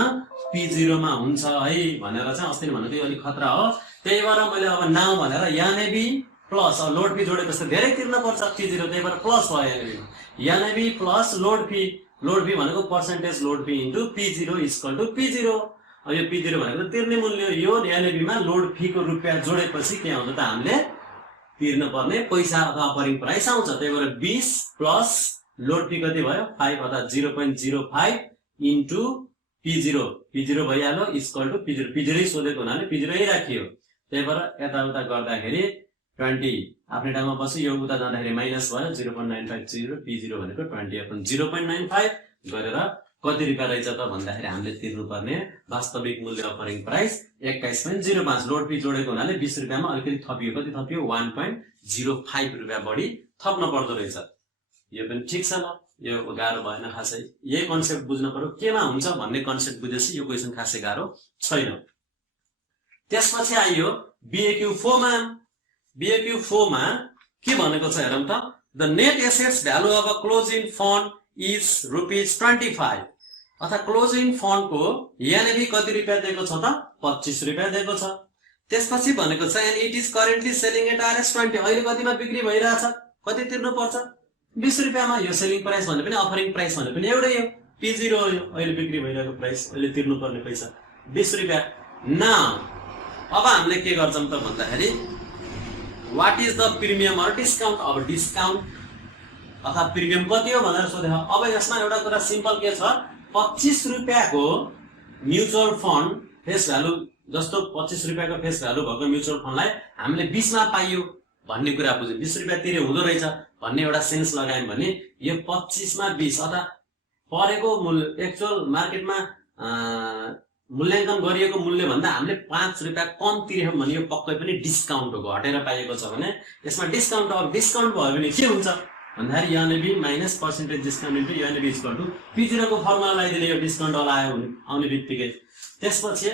P0 मा हुन्छ है भनेर चाहिँ अस्ति भनेको यो अलिक खतरा हो। त्यही भएर मैले अब नाउ भनेर एनएबी प्लस लोड फी जोडेपछि धेरै तिर्न पर्छ P0, त्यही भएर प्लस भयो एनएबी प्लस लोड फी भनेको percentage load fee into P0 equal to P0। अब यो P0 भनेको तिर्ने मूल्य यो एनएबी मा लोड फी को रुपैयाँ जोडेपछि के आउँछ त हामीले तिर्न पर्ने पैसा अथवा अफरिङ प्राइस आउँछ। त्यही भएर 20 प्लस लोड फी कति भयो 5 अर्थात 0.05 इन्टु P0 भइहाल्यो इक्वल टु P0 सोधेको हुनाले P0 यही राखियो। त्यही भएर यताउता गर्दाखेरि 20 आफ्नै ठाउँमा बस्यो, यो उता जाँदाखेरि माइनस भयो 0.950 P0 भनेको 20/0.95 गरेर कति रुपैयाँ रहेछ त भन्दाखेरि हामीले तिर्नुपर्ने वास्तविक मूल्य अफरिङ प्राइस 21.05। लोड फी जोडेको हुनाले 20 रुपैयाँमा अलिकति थपियो, कति थपियो 1.05 रुपैयाँ बढी थप्न पर्दो रहेछ। यो पनि ठिक छ ल, यो गाह्रो भएन खासै। यही कन्सेप्ट बुझ्न पर्यो, केमा हुन्छ भन्ने कन्सेप्ट बुझेपछि यो क्वेसन खासै गाह्रो छैन। त्यसपछि आइयो BAQ4 मा। BAQ4 मा के भनेको छ हेरौँ त। The net assets value of a closing fund is ₹25 अर्थात क्लोजिङ फन्ड को एनएबी कति रुपैयाँ दिएको छ त 25 रुपैयाँ दिएको छ। त्यसपछि भनेको छ and it is currently selling at RS20 अहिले कतिमा बिक्री भइरहेछ, कति तिर्नु पर्छ 20 रुपैयाँमा। यो सेलिङ प्राइस भने पनि अफरिङ प्राइस भने पनि एउटै हो, P0 हो यो अहिले बिक्री भइरहेको प्राइस, अहिले तिर्नु पर्ने पैसा 20 रुपैयाँ। नाउ अब हामीले के गर्छौं त भन्दाखेरि what is the premium or discount. अब डिस्काउन्ट अथवा प्रिमियम कति हो भनेर सोधे। अब यसमा एउटा कुरा सिम्पल के छ, 25 रुपैयाँको म्युचुअल फन्ड फेस भ्यालु जस्तो 25 रुपैयाँको फेस भ्यालु भएको म्युचुअल फन्डलाई हामीले 20 मा पाइयो भन्ने कुरा बुझ्यौं। 20 रुपैयाँ तिरे हुँदो रहेछ भन्ने एउटा सेन्स लगायौं भने यो 25 मा 20 अथवा परेको मूल्य एक्चुअल मार्केटमा मूल्याङ्कन गरिएको मूल्य भन्दा हामीले 5 रुपैयाँ कम तिर्यौं भने यो पक्कै पनि डिस्काउन्ट हो, घटेर पाइएको छ भने यसमा डिस्काउन्ट। अब डिस्काउन्ट भयो भने के हुन्छ भन्दाखेरि NAV minus percentage discount into NAV equal to P0 को फर्मुला लगाइदिने यो डिस्काउन्ट वाला आयो आउने बित्तिकै। त्यसपछि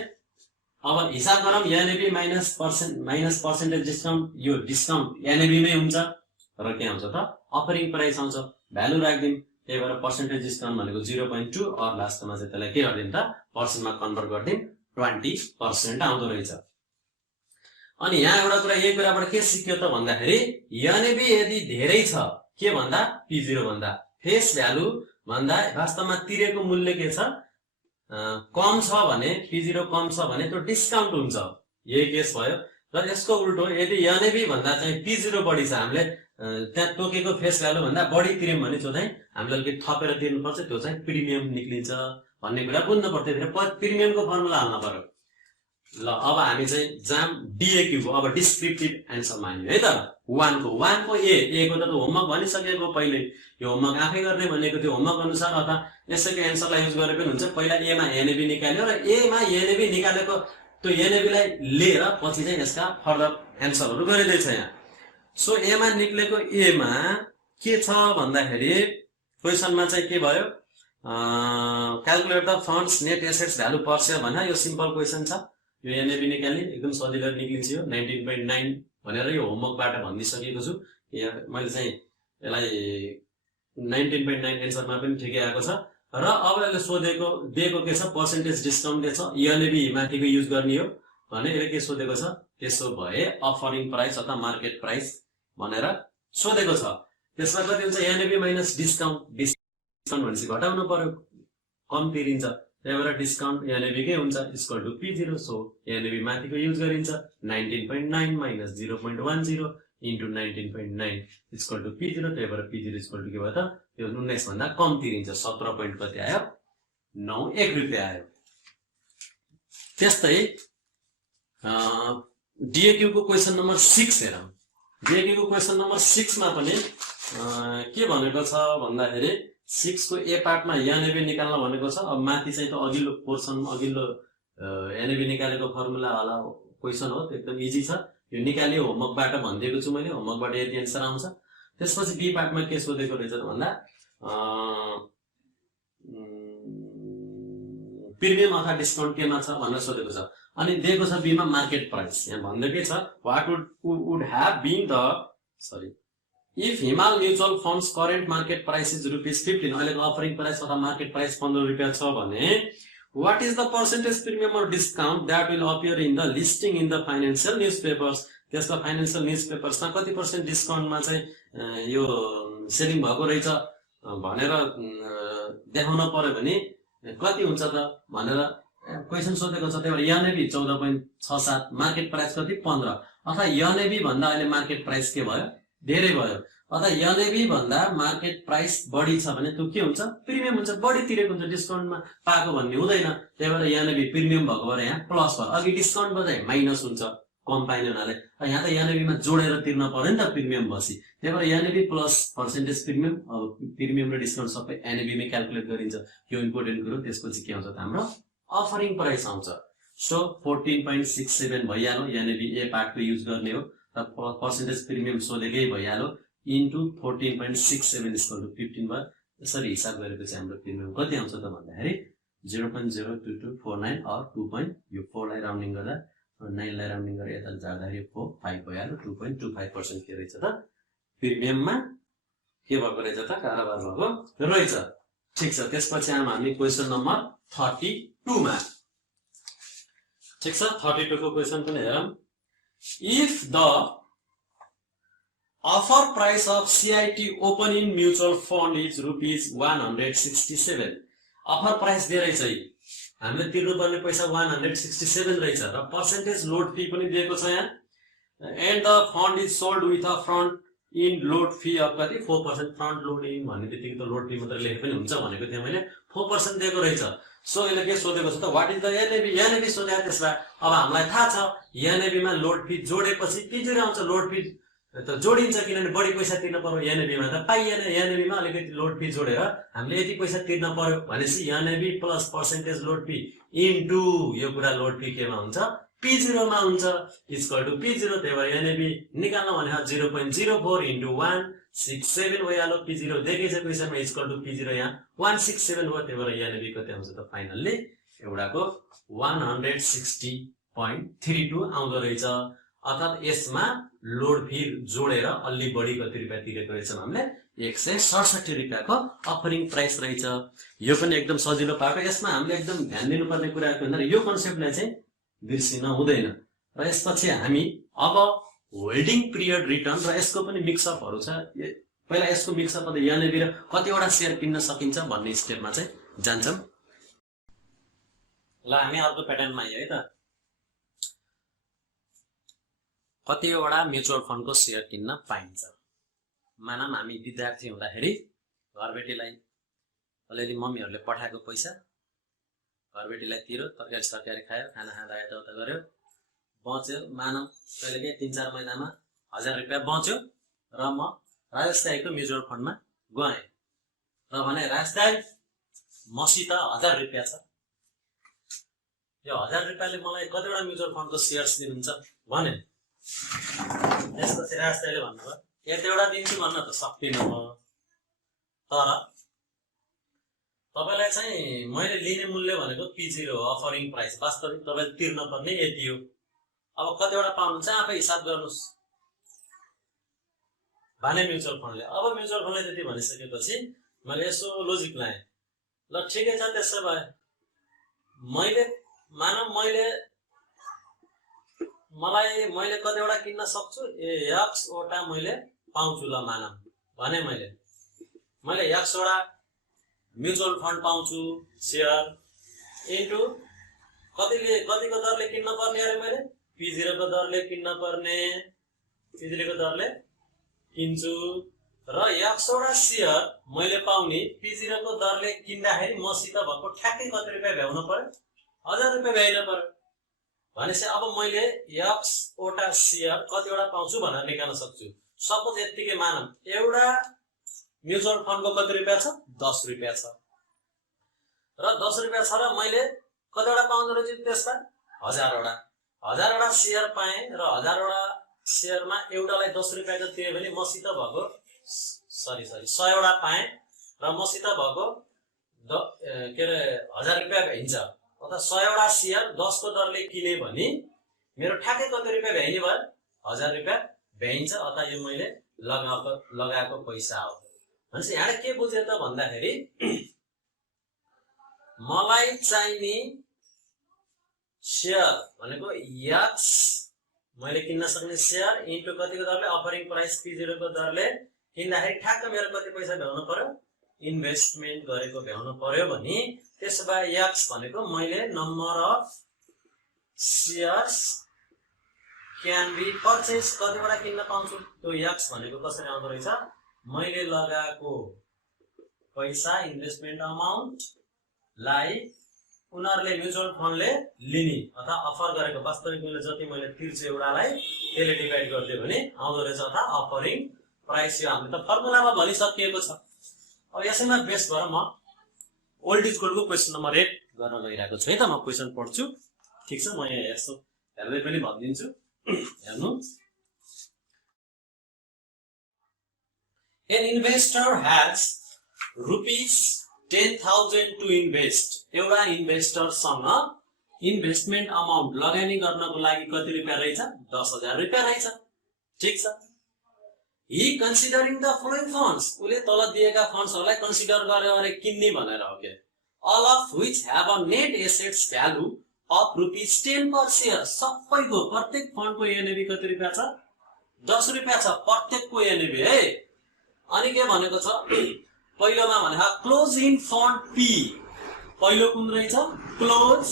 अब हिसाब गरौँ एनएबी माइनस पर्सेन्टेज डिस्काउन्ट, यो डिस्काउन्ट एनएबी मै हुन्छ र के आउँछ त अफरिङ प्राइस आउँछ, भ्यालु राख्दिम। त्यही भएर पर्सेन्टेज डिस्काउन्ट भनेको 0.2 और लास्टमा चाहिँ त्यसलाई के गर्दिम त पर्सेन्टमा कन्भर्ट गर्दिम 20% आउँदो रहेछ। अनि यहाँ एउटा कुरा यही कुराबाट के सिक्यो त भन्दाखेरि एनएबी यदि धेरै छ के भन्दा P0 भन्दा फेस भ्यालु भन्दा वास्तवमा तिरेको मूल्य के छ कम छ भने P0 कम छ भने त्यो डिस्काउन्ट हुन्छ, यही केस भयो। र यसको उल्टो यदि एनएबी भन्दा चाहिँ P0 बढी छ, हामीले त्यहाँ तोकेको फेस भ्यालु भन्दा बढी तिर्यौं भने चाहिँ हामीले अलिकति थपेर तिर्नुपर्छ, त्यो चाहिँ प्रिमियम निक्लिन्छ भन्ने कुरा बुझ्नु पर्छ। फेरि प्रिमियमको फर्मुला हाल्न पर्यो। ल अब हामी चाहिँ जाम BAQ को अब डिस्क्रिप्टिभ एन्सर मान्यो है त। 1 को ए को त होमवर्क भनिसकेको पहिले, यो होमवर्क आफै गर्ने भनेको थियो। होमवर्क अनुसार अथवा यसैको एन्सरलाई युज गरे पनि हुन्छ। पहिला ए मा एनएबी निकाल्यो र ए मा एनएबी निकालेको त्यो एनएबी लाई लिएर पछि चाहिँ यसका फर्दर एन्सरहरु गरिदैछ यहाँ। सो ए मा निक्लेको ए मा के छ भन्दाखेरि क्वेशनमा चाहिँ के भयो, calculate the funds net assets value per share भने यो सिम्पल क्वेशन छ। यो एनएबी निकाल्ने एकदम सजिलो निक्लिन्छ। यो 19.9 भनेर यो होमवर्कबाट भनिसकेको छु। मैले चाहिँ यसलाई 19.9 एन्सरमा पनि ठिकै आएको छ। र अब यसले सोधेको दिएको के छ पर्सेन्टेज डिस्काउन्ट दिएछ, एनएबी माथिको युज गर्ने हो भने यसले के सोधेको छ, त्यसो भए अफरिङ प्राइस अथवा मार्केट प्राइस भनेर सोधेको छ। त्यसमा कति हुन्छ एनएबी माइनस डिस्काउन्ट, डिस्काउन्ट भनेपछि घटाउनु पर्यो, कम तिरिन्छ। त्यही भएर डिस्काउन्ट एनएबी के हुन्छ equal to P0। So NAV माथिको युज गरिन्छ 19.9 minus 0.10 into 19.9 equal to P0। त्यही भएर P0 इक्वल टु के भयो त यो 19 भन्दा कम तिरिन्छ, 17 पोइन्ट कति आयो 91 रुपैयाँ आयो। त्यस्तै DAQ को क्वेशन नम्बर 6 हेरौँ। DAQ को क्वेशन नम्बर 6 मा पनि के भनेको छ भन्दाखेरि 6 को ए पार्टमा एनएबी निकाल्न भनेको छ। अब माथि चाहिँ त अघिल्लो पोर्सन अघिल्लो एनएबी निकालेको फर्मुला वाला क्वेशन हो, एकदम इजी छ। यो निकालियो होमवर्कबाट भनिदिएको छु मैले, होमवर्कबाट यति एन्सर आउँछ। त्यसपछि बी पार्टमा के सोधेको रहेछ भन्दा प्रिमियम अथवा डिस्काउन्ट केमा छ भनेर सोधेको छ। अनि दिएको छ बीमा मार्केट प्राइस। यहाँ भन्दै के छ what would have been the if Himal mutual funds current market price is ₹15, अहिलेको अफरिङ प्राइस अथवा मार्केट प्राइस ₹15 छ भने what is the percentage premium or discount that will appear in the listing in the financial newspapers? त्यसको financial न्यूजपेपर्समा कति % डिस्काउन्टमा चाहिँ यो selling भएको रहेछ भनेर देखाउन पर्यो भने कति हुन्छ त भनेर क्वेशन सोधेको छ। त्यही भएर एनएबी 14.67, मार्केट प्राइस कति 15, अथवा एनएबी भन्दा अहिले मार्केट प्राइस के भयो धेरै भयो, अथवा एनएबी भन्दा मार्केट प्राइस बढी छ भने त्यो के हुन्छ प्रिमियम हुन्छ, बढी तिरेको हुन्छ, डिस्काउन्टमा पाएको भन्ने हुँदैन। त्यही भएर एनएबी प्रिमियम भएको भएर यहाँ प्लस भयो, अघि डिस्काउन्ट बजाए माइनस हुन्छ कम पाइने हुनाले, यहाँ त एनएबीमा जोडेर तिर्न पर्यो नि त प्रिमियम बसी। त्यही भएर एनएबी प्लस पर्सेन्टेज प्रिमियम, अब प्रिमियम र डिस्काउन्ट सबै एनएबीमै क्याल्कुलेट गरिन्छ। यो इम्पोर्टेन्ट कुरो। त्यसपछि के आउँछ त हाम्रो अफरिङ प्राइस आउँछ। सो 14.67 भइहाल्यो, एनएबी ए पार्टको युज गर्ने हो र पर्सेन्टेज प्रिमियम सोधेकै भइहाल्यो इन्टु 14.67 इक्वल टु 15 भयो। यसरी हिसाब गरेपछि हाम्रो प्रिमियम कति आउँछ त भन्दाखेरि 0.02249 और 2. यो 4 लाई राउन्डिङ गर्दा 9 लाई राउन्डिङ गरेर यता जाँदाखेरि 5 भइहाल्यो। 2.25% के रहेछ त प्रिमियममा के भएको रहेछ त कारोबार भएको रहेछ। ठिक छ, त्यसपछि हामी क्वेशन नम्बर 32 मा। ठिक छ, 32 को क्वेशन पनि हेरौँ। If the offer price of CIT open in mutual fund is ₹167, offer price दिए रहेछ, हामीले तिर्नुपर्ने पैसा 167 रहेछ र पर्सेन्टेज लोड फी पनि दिएको छ यहाँ। And the fund is sold with a front in load fee of कति 4%। फ्रन्ट लोडिङ भन्ने बित्तिकै त लोड फी मात्र लेखे पनि हुन्छ भनेको थिएँ मैले, 4% दिएको रहेछ। सो यसले के सोधेको छ त what is the NAB, NAB सोधेको। त्यसमा अब हामीलाई थाहा छ एनएबी मा लोड फी जोडेपछि P0 आउँछ। लोड फी त जोडिन्छ किनभने बढी पैसा तिर्न पर्यो, एनएबी मा त पाइएन। एनएबी मा अलिकति लोड फी जोडेर हामीले यति पैसा तिर्न पर्यो भनेपछि NAB plus percentage load fee into यो कुरा लोड फी केमा हुन्छ P0 मा हुन्छ इक्वल टु P0। त्यही भएर एनएबी निकाल्न भने 0.04 इन्टु 167 भइहाल्यो। P0 देखिन्छ क्वेशनमा इक्वल टु P0 यहाँ 167 भयो। त्यही भएर एनएबी कति आउँछ त फाइनल्ली एउटाको 160.32 आउँदो रहेछ। अर्थात यसमा लोड फी जोडेर अलि बढी कति रुपियाँ तिरेको रहेछौँ हामीले 167 रुपियाँको अफरिङ प्राइस रहेछ। यो पनि एकदम सजिलो पाएको। यसमा हामीले एकदम ध्यान दिनुपर्ने कुरा के भन्दा यो कन्सेप्टलाई चाहिँ बिर्सिन हुँदैन। र यसपछि हामी अब होल्डिङ पिरियड रिटर्न र यसको पनि मिक्सअपहरू छ। पहिला यसको मिक्सअप अथवा एनएबी र कतिवटा सेयर किन्न सकिन्छ भन्ने स्टेपमा चाहिँ जान्छौँ। ल हामी अर्को प्याटर्नमा आइयो है त। कतिवटा म्युचुअल फन्डको सेयर किन्न पाइन्छ। मानौँ हामी विद्यार्थी हुँदाखेरि घरबेटीलाई अलिअलि मम्मीहरूले पठाएको पैसा घरबेटीलाई तिर्यो, तरकारी सरकारी खायो, खाना खाँदा यताउता गर्यो, बच्यो। मानौँ कहिलेकाहीँ 3-4 महिनामा 1000 रुपियाँ बच्यो र म राजेश दाईको म्युचुअल फन्डमा गएँ र भने राजेश दाई मसित 1000 रुपियाँ छ, यो 1000 रुपियाँले मलाई कतिवटा म्युचुअल फन्डको सेयर्स दिनुहुन्छ भने त्यसपछि राजेश दाईले भन्नुभयो यतिवटा दिन्छु भन्न त सक्दिनँ म, तर तपाईलाई चाहिँ मैले लिने मूल्य भनेको P0 हो, अफरिङ प्राइस। वास्तविक तपाईले तिर्न पर्ने यति हो। अब कतिवटा पाउनुहुन्छ आफै हिसाब गर्नुस् भने म्युचुअल फन्डले। अब म्युचुअल फन्डले त्यति भनिसकेपछि मैले यसो लोजिक लाएँ। ल ठिकै छ, त्यसो भए मैले मानौँ मैले कतिवटा किन्न सक्छु, X वटा मैले पाउँछु। ल मानौँ भने मैले X वटा म्युचुअल फन्ड पाउँछु सेयर इन्टु कतिको दरले किन्न पर्ने अरे मैले P0 को दरले किन्न पर्ने, P0 को दरले किन्छु र X वटा सेयर मैले पाउने P0 को दरले किन्दाखेरि मसित भएको ठ्याक्कै कति रुपियाँ भ्याउनु पर्यो 1000 रुपियाँ भ्याइन पर्यो भनेपछि अब मैले X वटा सेयर कतिवटा पाउँछु भनेर निकाल्न सक्छु। सपोज यतिकै मानौँ एउटा म्युचुअल फन्डको कति रुपियाँ छ 10 रुपियाँ छ र 10 रुपियाँ छ र मैले कतिवटा पाउँदो रहेछु त्यसमा 1000 वटा सेयर पाएँ र 1000 वटा सेयरमा एउटालाई 10 रुपियाँको तिर्यो भने मसित भएको 100 वटा पाएँ र मसित भएको के अरे 1000 रुपियाँ भइन्छ। अथवा 100 वटा सेयर 10 को दरले किने भने मेरो ठ्याक्कै कति रुपियाँ भ्याइने भयो 1000 रुपियाँ भ्याइन्छ। अथवा यो मैले लगाएको पैसा हो। भनेपछि यहाँ के बुझ्यो त भन्दाखेरि मलाई चाहिने शेयर भनेको एक्स मैले किन्न सक्ने शेयर इन्टु कतिको दरले अफरिङ प्राइस P0 को दरले किन्दाखेरि ठ्याक्क मेरो कति पैसा भ्याउनु पर्यो इन्भेस्टमेन्ट गरेको भ्याउनु पर्यो भने त्यसो भए एक्स भनेको मैले number of shares can be purchase कतिवटा किन्न पाउँछु त्यो एक्स भनेको कसरी आउँदो रहेछ मैले लगाएको पैसा इन्भेस्टमेन्ट अमाउन्ट लाई उनीहरुले म्युचुअल फन्डले लिने अथवा अफर गरेको वास्तविक मूल्य जति मैले तिर्छु एउटालाई त्यसले डिभाइड गर्दियो भने आउँदो रहेछ अथवा अफरिङ प्राइस यो हामीले त फर्मुलामा भनिसकिएको छ। अब यसैमा बेस भएर म ओल्ड इज गोल्डको क्वेशन नम्बर 8 गर्न गइरहेको छु है त। म क्वेशन पढ्छु ठीक छ। म यहाँ यस्तो हेर्दै पनि भनिदिन्छु हेर्नु। An investor has rupees 10,000 to invest. एउटा इन्भेस्टरसँग इन्भेस्टमेन्ट अमाउन्ट लगानी गर्नको लागि कति रुपैयाँ रहेछ 10,000 रुपैयाँ रहेछ ठीक छ। He considering the following funds उले तल दिएका फन्ड्सहरुलाई कन्सिडर गर्यो अरे किन्ने भनेर हो के all of which have a net assets value of rupees 10 per share सबैको प्रत्येक फन्डको एनएबी कति रुपैयाँ छ 10 रुपैयाँ छ प्रत्येकको एनएबी है। अनि के भनेको छ पहिलोमा भनेको क्लोज इन फन्ड पी पहिलो कुन रहेछ close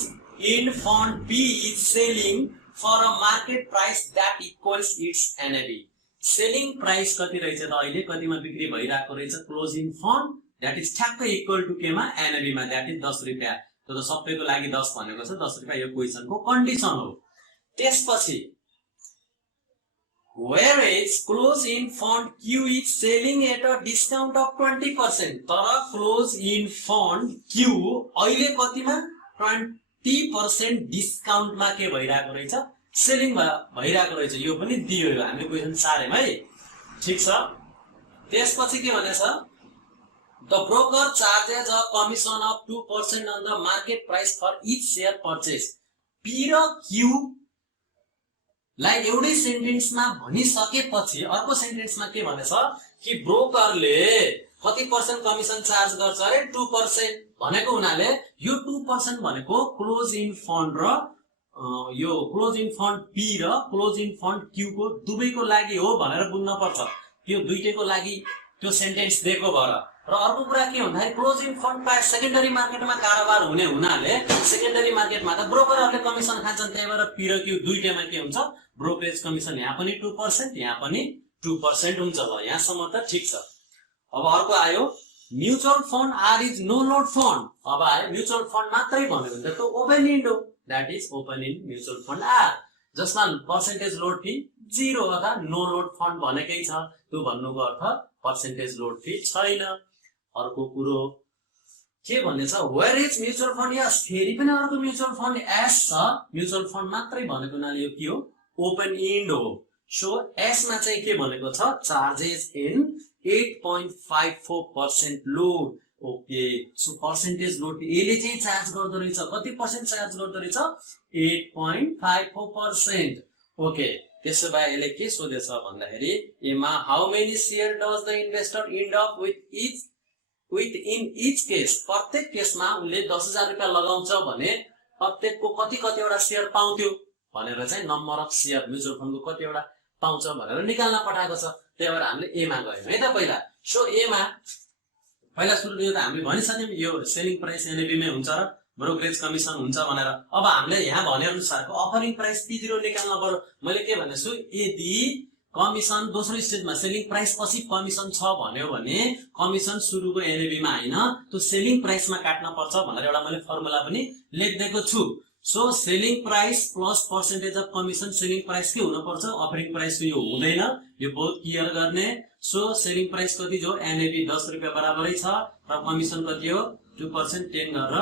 in fund P is selling for a market price that equals it's NAB selling price कति रहेछ त अहिले कतिमा बिक्री भइराको रहेछ close in fund that is ठ्याक्कै इक्वल टु केमा एनएबी मा दैट इज 10 रुपैयाँ। त्यो त सबैको लागि 10 भनेको छ 10 रुपैयाँ यो क्वेशनको कन्डिसन हो। त्यसपछि whereas close in fund Q is selling at a discount of 20%. तर close in fund Q अहिले कतिमा 20% डिस्काउन्ट मा के भइराको रहेछ सेलिङ भइराको रहेछ। यो पनि दियो हामीले क्वेशन 4 है ठीक छ। त्यसपछि के भनेछ the broker charges a commission of 2% on the market price for each share purchase. P र Q लाई एउटै सेन्टेन्समा भनिसकेपछि अर्को सेन्टेन्समा के भनेछ कि ब्रोकरले कति पर्सेन्ट कमिसन चार्ज गर्छ अरे 2% भनेको हुनाले यो 2% भनेको क्लोज इन फन्ड र यो क्लोज इन फन्ड पी र क्लोज इन फन्ड क्यू को दुवैको लागि हो भनेर बुझ्न पर्छ। त्यो दुईटैको लागि त्यो सेन्टेन्स दिएको भएर र अर्को कुरा के भन्दाखेरि क्लोज इन फन्ड प्राय सेकेन्डरी मार्केटमा कारोबार हुने हुनाले सेकेन्डरी मार्केटमा त ब्रोकरहरूले कमिसन खान्छन् त्यही भएर पी र क्यू दुईटैमा के हुन्छ ब्रोकरेज कमिसन यहाँ पनि 2% यहाँ पनि 2% हुन्छ। ल यहाँसम्म त ठीक छ। अब अर्को आयो mutual fund are is no load fund. अब आयो म्युचुअल फन्ड मात्रै भन्यो भने त त्यो ओपन इन्ड हो that is open end mutual fund are जसमा पर्सेन्टेज लोड फी 0 अथवा नो लोड फन्ड भनेकै छ। त्यो भन्नुको अर्थ पर्सेन्टेज लोड फी छैन। अर्को कुरो के भन्ने छ वेयर इज म्युचुअल फन्ड यस फेरि पनि अर्को म्युचुअल फन्ड एस छ म्युचुअल फन्ड मात्रै भनेको नाले यो के हो ओपन इन्ड हो। सो एस मा चाहिँ के भनेको छ charges in 8.54% load okay. So percentage load यसले चाहिँ चार्ज गर्दो रहेछ कति पर्सेन्ट चार्ज गर्दो रहेछ 8.54% ओके। त्यसो भए यसले के सोधेछ भन्दाखेरि एमा how many share does the investor and up with in each case प्रत्येक केसमा उनले 10,000 रुपैयाँ लगाउँछ भने प्रत्येकको कतिवटा शेयर पाउँथ्यो भनेर चाहिँ नम्बर अफ शेयर म्युचुअल फन्डको कतिवटा पाउँछ भनेर निकाल्न पठाएको छ। त्यही भएर हामीले ए मा गयौं है त पहिला। सो ए मा पहिला सुरु यो त हामीले भनिसक्यौं यो सेलिङ प्राइस एनएबी मै हुन्छ र ब्रोकरेज कमिसन हुन्छ भनेर। अब हामीले यहाँ भने अनुसारको अफरिङ प्राइस P0 निकाल्न पर्यो। मैले के भनेछु यदि कमिसन दोस्रो स्टेजमा सेलिङ प्राइस पछि कमिसन छ भन्यो भने कमिसन सुरुको एनएबी मा हैन त्यो सेलिङ प्राइसमा काट्न पर्छ भनेर एउटा मैले फर्मुला पनि लेखिदिएको छु। So selling price plus percentage of commission selling price के हुन पर्छ अफरिङ प्राइस यो हुँदैन यो बहुत क्लियर गर्ने। सो सेलिङ प्राइस कति जो एनएबी 10 रुपैयाँ बराबरै छ र कमिसन कति हो 2% 10 गरेर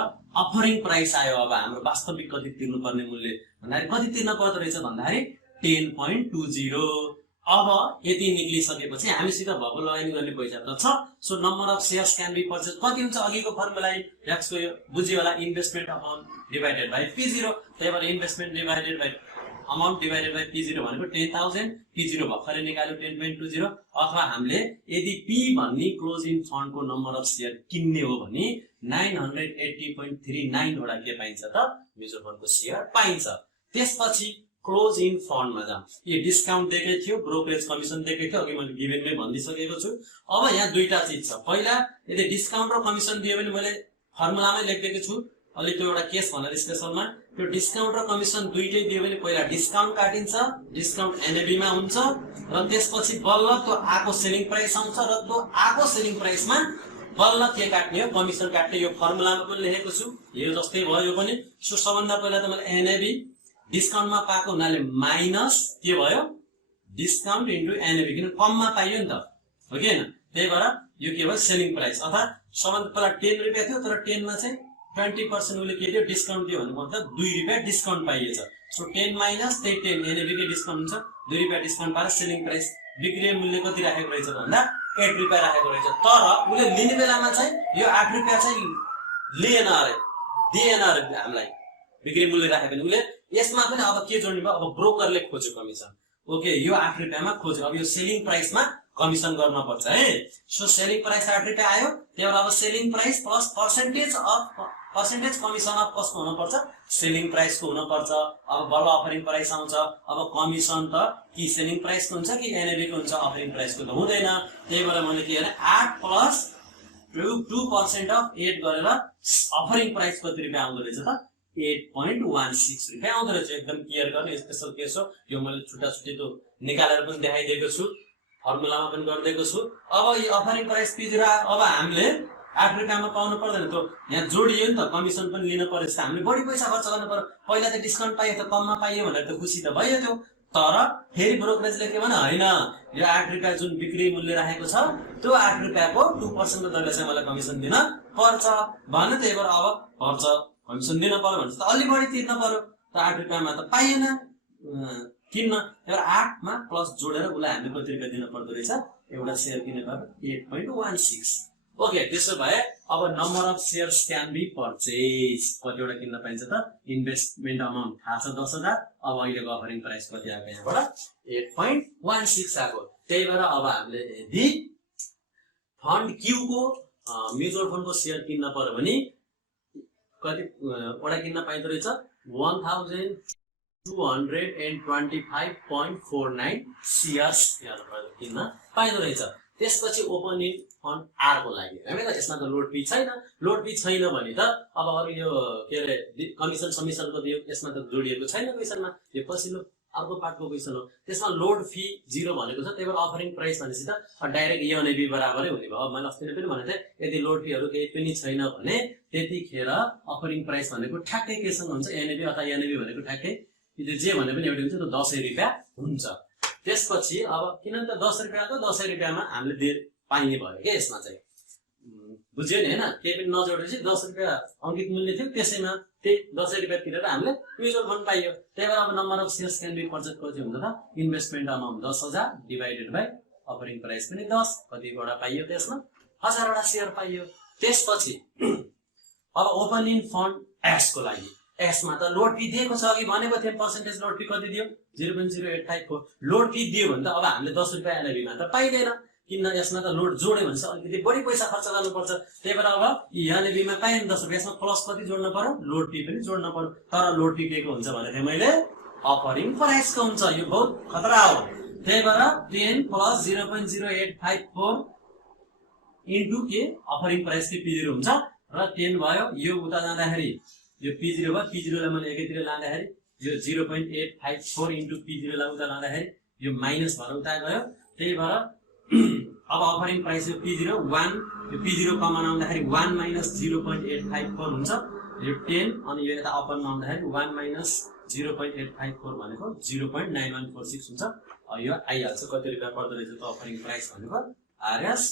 अफरिङ प्राइस आयो। अब हाम्रो वास्तविक कति तिर्नुपर्ने मूल्य भन्दाखेरि कति तिर्न पर्दो रहेछ भन्दाखेरि 10.20। अब यति निक्लिसकेपछि हामीसित भएको लगानी गर्ने पैसा त छ। So number of shares can be purchase कति हुन्छ अघिको फर्मुला एक्स को बुझियो होला investment amount divided by P0 त्यही भएर investment divided by amount divided by P0 भनेको 10,000, P0 भर्खरै निकाल्यो 10.20, अथवा हामीले यदि P भन्ने क्लोज इन फन्डको नम्बर अफ शेयर किन्ने हो भने 980.39 वटा के पाइन्छ त म्युचुअल फन्डको शेयर पाइन्छ। त्यसपछि क्लोज इन फन्डमा जाम। यो डिस्काउन्ट दिएकै थियो, ब्रोकरेज कमिसन दिएकै थियो, अघि मैले गिभेनमै भनिसकेको छु। अब यहाँ दुईटा चीज छ। पहिला यदि डिस्काउन्ट र कमिसन दियो भने मैले फर्मुलामै लेखिदिएको छु, अलि त्यो एउटा केस भनेर स्पेशलमा त्यो डिस्काउन्ट र कमिसन दुईटै दियो भने पहिला डिस्काउन्ट काटिन्छ, डिस्काउन्ट एनएबी मा हुन्छ र त्यसपछि बल्ल त्यो आको सेलिङ प्राइस आउँछ र त्यो आको सेलिङ प्राइसमा बल्ल के काट्ने हो, कमिसन काट्ने। यो फर्मुलामा पनि लेखेको छु, यो जस्तै भयो पनि। सो सबभन्दा पहिला त मैले एनएबी डिस्काउन्टमा पाएको हुनाले माइनस के भयो डिस्काउन्ट इन्टु एनएबी, किन कममा पाइयो नि त, हो कि हैन। त्यही भएर यो के भयो सेलिङ प्राइस, अर्थात सबभन्दा पहिला 10 रुपैयाँ थियो तर 10 मा चाहिँ 20% उसले के दियो डिस्काउन्ट दियो भन्नु मतलब 2 रुपैयाँ डिस्काउन्ट पाइएछ। सो 10 माइनस त्यही 10 एनएबी के डिस्काउन्ट हुन्छ, 2 रुपैयाँ डिस्काउन्ट पाएर सेलिङ प्राइस बिक्री मूल्य कति राखेको रहेछ भन्दा 8 रुपैयाँ राखेको रहेछ। तर उसले लिने बेलामा चाहिँ यो 8 रुपैयाँ चाहिँ लिएन अरे, दिएन अरे हामीलाई बिक्री मूल्य राखे पनि। उसले यसमा पनि अब के जोड्ने भयो, अब ब्रोकरले खोज्यो कमिसन। ओके, यो 8 रुपैयाँमा खोज्यो, अब यो सेलिङ प्राइसमा कमिसन गर्न पर्छ है। सो सेलिङ प्राइस 8 रुपैयाँ आयो, त्यही भएर अब selling price plus percentage commission of कसको हुनुपर्छ, सेलिङ प्राइसको हुनुपर्छ। अब बल्ल अफरिङ प्राइस आउँछ। अब कमिसन त कि सेलिङ प्राइसको हुन्छ कि एनएबी को हुन्छ, अफरिङ प्राइसको त हुँदैन। त्यही भएर मैले के भने 8 प्लस 2% अफ 8 गरेर अफरिङ प्राइस कति रुपैयाँ आउँदो रहेछ त 8.16 रुपैयाँ आउँदो रहेछ। एकदम क्लियर गर्ने स्पेशल केस हो यो, मैले छुट्टा छुट्टी त निकालेर पनि देखाइदिएको छु, फर्मुलामा पनि गरिदिएको छु। अब यो अफरिङ प्राइस P0 अब हामीले 8 रुपैयाँमा पाउनु पर्दैन, त्यो यहाँ जोडियो नि त, कमिसन पनि लिनु पर्यो, हामीले बढी पैसा खर्च गर्नु पर्यो। पहिला त डिस्काउन्ट पाइयो त कममा पाइयो भनेर त खुसी त भयो त्यो। तर फेरि ब्रोकरेजले के भने हैन, यो 8 रुपैयाँ जुन बिक्री मूल्य राखेको छ त्यो 8 रुपैयाँको 2% दरले चाहिँ मलाई कमिसन दिन पर्छ भने, त्यही भएर अब पर्छ कमिसन दिन पर्यो भने त अलि बढी तिर्न पर्यो। त 8 रुपैयाँमा त पाइएन किन्न, त्यही भएर 8 मा प्लस जोडेर उसलाई हामीले कति रुपैयाँ दिन पर्दो रहेछ, एउटा शेयर किन्ने भयो 8.16। ओके, त्यसो भए अब number of shares can be purchase कतिवटा किन्न पाइन्छ त, इन्भेस्टमेन्ट अमाउन्ट थाहा छ 10,000, अब अहिलेको अफरिङ प्राइस कति आएको यहाँबाट 8.16 आएको। त्यही भएर अब हामीले यदि फन्ड क्यू को म्युचुअल फन्डको शेयर किन्न पर्यो भने कति वटा किन्न पाइँदो रहेछ 1225.49 शेयर्स किन्न पाइँदो रहेछ। त्यसपछि ओपन इन फन्ड आर को लागि हैन, यसमा त लोड फी छैन। लोड फी छैन भने त अब अरु यो के रे कमिसन समिसनको दियो, यसमा त जोडिएको छैन क्वेशनमा, यो पछिल्लो अर्को पार्टको क्वेशन हो। त्यसमा लोड फी 0 भनेको छ, त्यही भएर अफरिङ प्राइस भनेपछि त डाइरेक्ट एनएबी बराबरै हुने भयो। अब मैले अस्ति नै पनि भनेको थिएँ, यदि लोड फीहरु केही पनि छैन भने त्यतिखेर अफरिङ प्राइस भनेको ठ्याक्कै केसँग हुन्छ, एनएबी अथवा एनएबी भनेको ठ्याक्कै यो जे भने पनि एउटै हुन्छ, त 10 रुपैयाँ हुन्छ। त्यसपछि अब किनभने त 10 रुपैयाँको 10 रुपैयाँमा हामीले पाइने भयो के यसमा चाहिँ, बुझ्यो नि हैन, केही पनि नजोडेपछि 10 रुपैयाँ अंकित मूल्य थियो, त्यसैमा त्यही 10 रुपैयाँ तिरेर हामीले म्युचुअल फन्ड पाइयो। त्यही भएर अब number of shares can be purchase कति हुन्छ त, investment amount 10,000 divided by offering price पनि 10, कतिवटा पाइयो त्यसमा 1000 वटा शेयर पाइयो। त्यसपछि अब ओपन इन फन्ड एस को लागि, एसमा त लोड फी दिएको छ, अघि भनेको थिएँ पर्सेन्टेज लोड फी कति दियो 0.0854। लोड फी दियो भने त अब हामीले 10 रुपैयाँ एनएबीमा त पाइदैन, किन यसमा त लोड जोड्यो भने चाहिँ अलिकति बढी पैसा खर्च गर्नुपर्छ। त्यही भएर अब एनएबीमा पाएन 10 रुपैयाँ, यसमा प्लस कति जोड्नु पर्यो, लोड फी पनि जोड्नु पर्यो। तर लोड फी के को हुन्छ भने थिएँ मैले अफरिङ प्राइसको हुन्छ, यो बहुत खतरा हो। त्यही भएर 10 प्लस 0.0854 इन्टु के अफरिङ प्राइस के P0 हुन्छ र 10 भयो, यो उता जाँदाखेरि यो P0 भयो, P0 लाई मैले एकैतिर लाँदाखेरि यो 0.854 इन्टु P0 लाई उता लाँदाखेरि यो माइनस भएर उता गयो। त्यही भएर अब अफरिङ प्राइस यो P0 1, यो P0 कमन आउँदाखेरि 1 माइनस 0.854 हुन्छ, यो 10 अनि यो यता अपनमा आउँदाखेरि 1 माइनस 0.854 भनेको 0.9146 हुन्छ। यो आइहाल्छ कति रुपैयाँ पर्दो रहेछ त अफरिङ प्राइस भनेको आरएस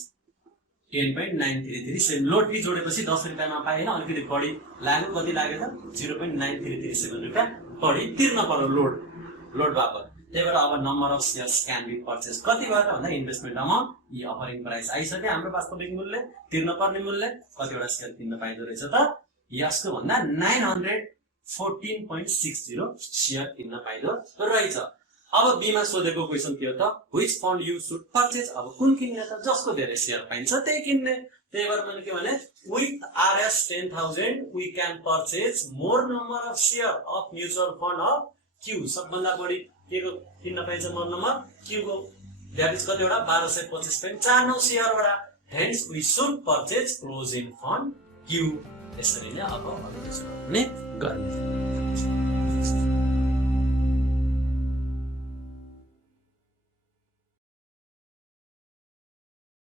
10.9337। लोड फी जोडेपछि 10 रुपैयाँमा पाएन, अलिकति बढी लाग्यो, कति लाग्यो त 0.9337 रुपैयाँ बढी तिर्न पर्यो लोड बापत। त्यही भएर अब number of shares can be purchase कति भयो भन्दा इन्भेस्टमेन्ट अमाउन्ट, यी अफरिङ प्राइस आइसक्यो, हाम्रो वास्तविक मूल्य तिर्न पर्ने मूल्य कतिवटा शेयर किन्न पाइदो रहेछ त, यसको भन्दा 14.60 सेयर किन्न पाइदो रहेछ। अब बीमा सोधेको क्वेसन के हो त, which fund you should purchase. अब कुन किन्ने त, जसको धेरै सेयर पाइन्छ त्यही किन्ने। त्यही भएर मैले के भने, with RS 10,000 we can purchase more number of share of mutual fund of Q. सबभन्दा बढी के को किन्न पाइन्छ मोर नम्बर क्यू को भ्यालुज कतिवटा 1225.49 सेयरवटा। Hence we should purchase close in fund Q. यसरी नै अब गर्ने।